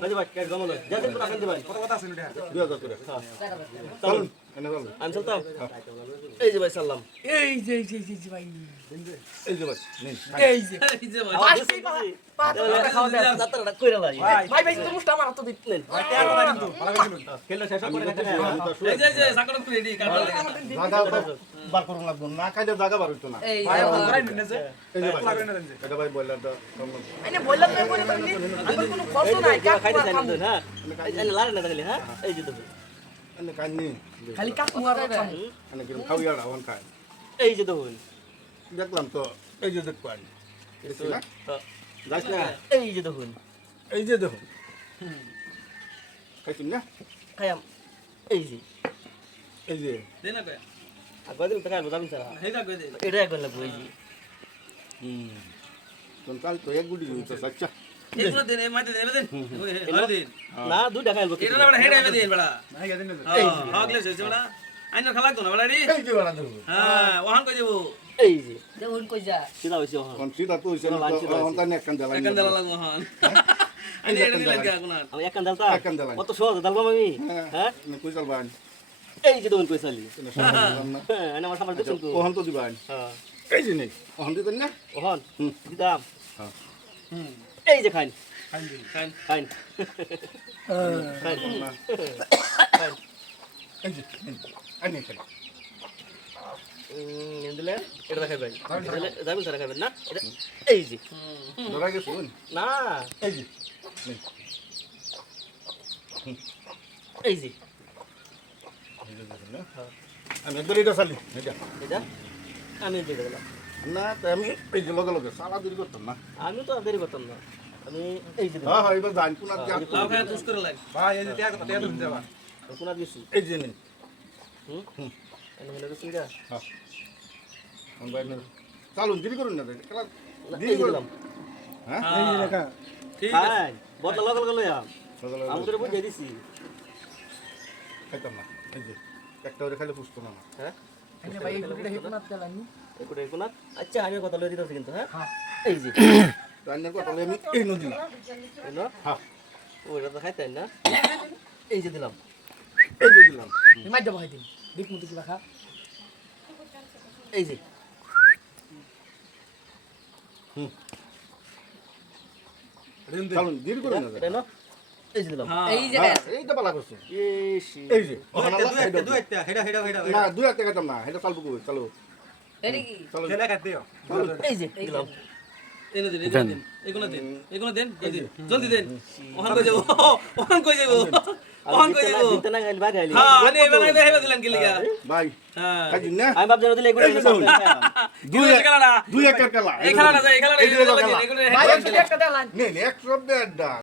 ভাই জমা যা দিবেন কত কথা আছে এটা দুই হাজার করে। চলুন। আমি চলতাম এই যে ভাই সাল্লাম। এই যে এই যে, এই যে, ভাই। এই যে ভাই এই যে। এই যে ভাই। ভাই ভাই। তুমি মুষ্টা আমার তো দিত নেন। টাকা কথা কিন্তু। ভালো করে শুনুন খেলটা শেষ করে রাখেন এই যে এই যে সাকড় রেডি বার করুন লাগবো না খাইলে জায়গা বার হইতো না। এই যে। ভাই। এটা ভাই বললাটা আইনে বললাম না বলে তুমি কোনো এই নাই খাইতে খাইতে না হ্যাঁ? এই যে লারে না খালি হ্যাঁ? এই যে দেখুন এনে কান্নি খালি কাক এনে কিরম খাওয়া রাওয়ান খায় এই যে দেখুন দেখলাম তো এই যে দেখো আনি দেখছি না যাস না এই যে দেখুন এই যে দেখো খাইছিস না খায়াম এই যে এই যে দে না কয় আগবা দিন টাকা যাবেন স্যার হেগা কই এটা একবার লাগবো এই যে হুম কাল তো এক গুটি হইতো আচ্ছা এগুলো দেন এই মাইতে দেন দেন। ওই হল দিন না দুইটা খাইবো এটা না বড় হেড আইবে দিন বড়া ভাই দেন যে। হ্যাঁ হগলে হইছে বড়া আইন খেলা তো না রে? এই যে বাড়া হ্যাঁ ওহান কই যাব? এই যে। দেখুন কই যা। সিধা হইছে ওখানে কোন সিধা তো হইছে না অন্তানে এক কান জ্বালাই একান দেলা লাগবো হান আইন এটা দিলেন কে কোন আমি এক কান ডালতা এক কান জ্বালাই কত সহজ ডালবাম আমি? হ্যাঁ কই চালবান এই যে দেখুন কইসালি কোনো হ্যাঁ আমার সামনে দেখুন তো। ওহন তো দিবান হ্যাঁ। এই যে নেই ওহন দিতেন না? ওহন হুম। দিদাম হ্যাঁ। এই যে খান খাইন খাইন। না খাইন এই যে আনি খাই উম, দিলে? এটা দেখাবেন দিলে যাবেন স্যার খাবেন না? এটা এই যে। ধরা গেছুন না। এই যে। এই যে। এই যে দেখুন না আমি একবার এটা চালি। এটা। এটা? আমি দিয়ে দিলাম না আমি এই যে লগে লগে সারা দেরি করতাম না। আমি তো দেরি করতাম না। আমি এই যে হ্যাঁ হ্যাঁ এবার জান কোন লাভ খায় দুস করে লাগ। ভাই এই যে টাকা কথা দিন যাবা। কোনাত গেছি? এই যে নেই হুম? হুম। এনে হলো গেছি গা। হ্যাঁ। আমি বাইরে চালুন দেরি করুন না খেলা না, দেরি এই যে হ্যাঁ? ঠিক আছে। খাই বদলা লগল গেল আম। লগে লগে বুঝিয়ে দিছি। খাইতাম না এই যে একটা করে খাইলে পুষতো না। হ্যাঁ? আচ্ছা আমি কথা লই দিতেছি কিন্তু হ্যাঁ? হ্যাঁ। এই যে। রান্নার কথা বলে আমি এই নদী না? হ্যাঁ। ওইটা তো খাইতেন না। এই যে দিলাম। এই যে দিলাম। মাই দেবো হাইদিন দেখ মতো কিবা খা এই যে। চালুন দেরি করুন না। এটা না? এই যে দিলাম। হ্যাঁ। এই যে হ্যাঁ এই তো বালা করছে। এই যে। দুই একটা দুই একটা হেডা হেডা হেডা না দুই হাতে খাইতাম না এটা চালবো কই? চালো এরি কি? চালো খেলা খাতে দিও। এই যে দিলাম এগুলো দিন এগুলো দিন। এগুলো দিন এগুলো দেন এই দিন জলদি দেন। ওহান কই যাব? ওহান কই যাব? ওহান কই যাব? দিতে না গাইল বাগাইলি হ্যাঁ আনে এবার আইবে হেবে দিলেন কি লিগা ভাই হ্যাঁ। খাইছিন না? আমি ভাবছি দিলে এগুলো এই যে দেখুন। দুই দুই একের খেলা। এই এই খেলাটা এই এগুলো খেলা। এগুলো ভাই একটা তেলানি নেই নেই এক শব্দ